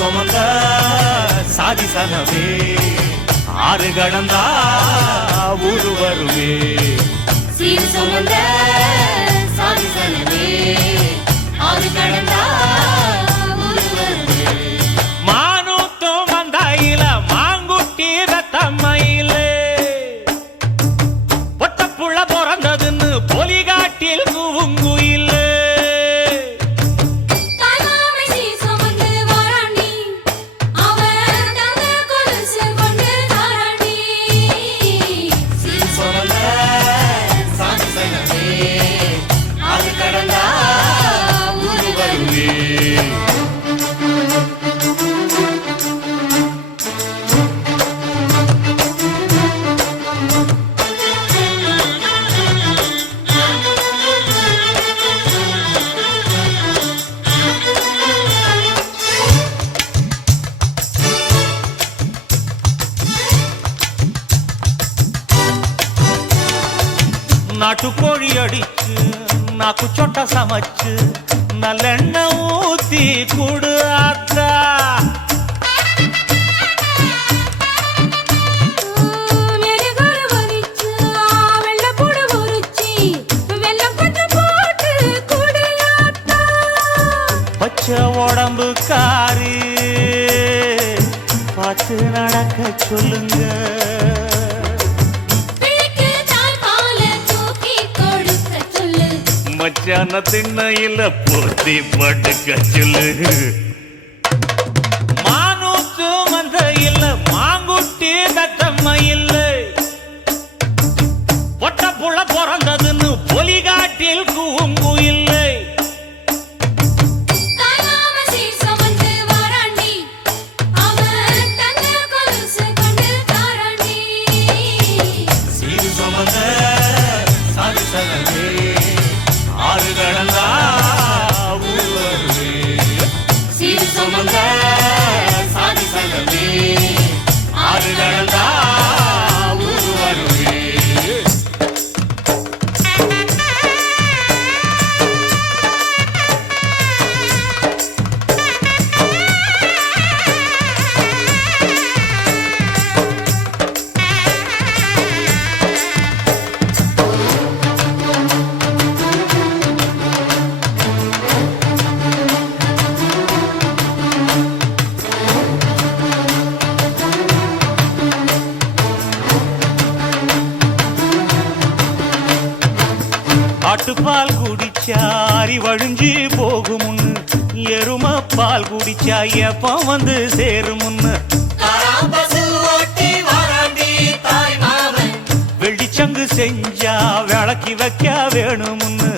சுமந்த சாதி சனமே ஆறு கடந்தா ஊரு வருமே சீர் சுமந்த சாதி சனமே ஆறு கடந்தா ஊரு வருமே மானூத்தும் வந்தாயில மாங்குட்டி ரத்தம்மையில பொட்டப்புள்ள பிறந்ததுன்னு பொலிகாட்டில் கூவுங்குயில் நாட்டுக்கோழி அடிச்சு நாக்கு சொட்ட சமைச்சு நல்லெண்ணெய் ஊத்தி குடு ஆத்தா பச்சை உடம்பு காரி பார்த்து நடக்க சொல்லுங்க மச்சான திண்ணையில போத்தி படுக்க சொல்லு மானூத்து மந்த இல்ல மாங்குட்டி தத்தம்மா இல்ல பொட்ட புள்ள பிறந்ததுன்னு பொலிகாட்டில் கூங்கு இல்லை சீர் சுமந்த சாதி சனமே ஆறு கடந்தா ஊரு வருமே சீர் சுமந்த சாதி சனமே ஆறு கடந்தா ஊரு வருமே ஆட்டுப்பால் குடிச்சா அரி வழிஞ்சி போகுமுன்னு எரும பால் குடிச்சா எப்ப வந்து சேருமுன்னு வெள்ளிச்சங்கு செஞ்சா விளக்கி வைக்க வேணுமுன்னு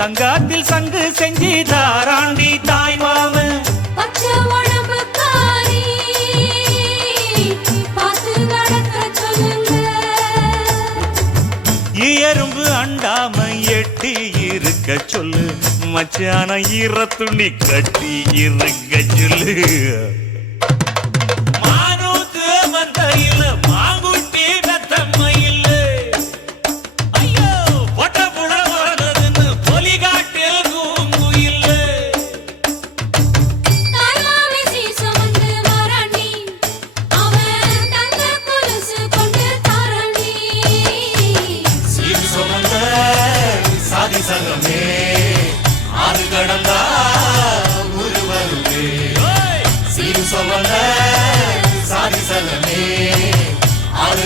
தங்காத்தில் சங்கு செஞ்சு தாராண்டி தாய் மாமன் எறும்பு அண்டாம எட்டி இருக்க சொல்லு மச்சான ஈர துணி கட்டி இருக்க சொல்லு மானூத்து வந்த இல்ல மாங்குட்டி தத்தம்மா இல்ல ஐயோ பொட்ட புட வரதுன்னு பொலிகாட்டில் கூங்கு இல்ல சாதி சங்கமே ஆறு கடந்தா ஊரு வருமே சீர் சுமந்த சாதி சங்கமே ஆறு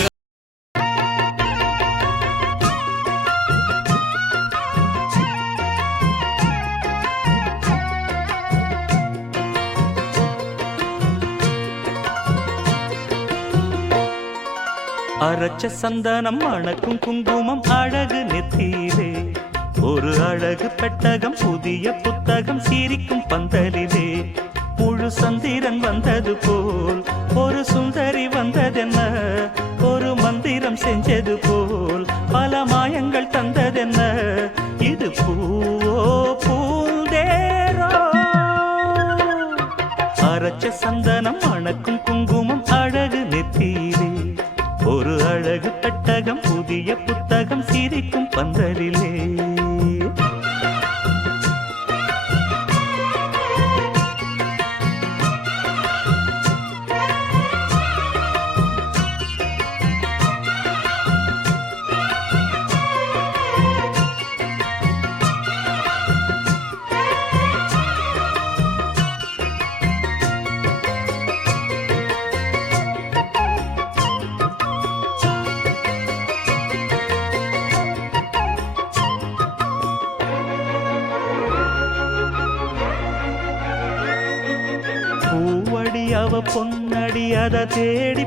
அரைச்ச சந்தனம் அணக்கும் குங்குமம் அழகு நெத்தியிலே ஒரு அழகு பெட்டகம் புதிய புத்தகம் சிரிக்கும் பந்தலிலே முழு சந்திரன் வந்தது போல் ஒரு சுந்தரி வந்ததென்ன ஒரு மந்திரம் செஞ்சது போல் பல மாயங்கள் தந்ததென்ன இது பூவோ பூந்தேரோ அரைச்ச சந்தனம் அணக்கும் குங்குமம் அழகு நெத்தியிலே ஒரு அழகு பெட்டகம் புதிய புத்தகம் சிரிக்கும் பந்தலிலே அவ பொன்னடி அத தேடி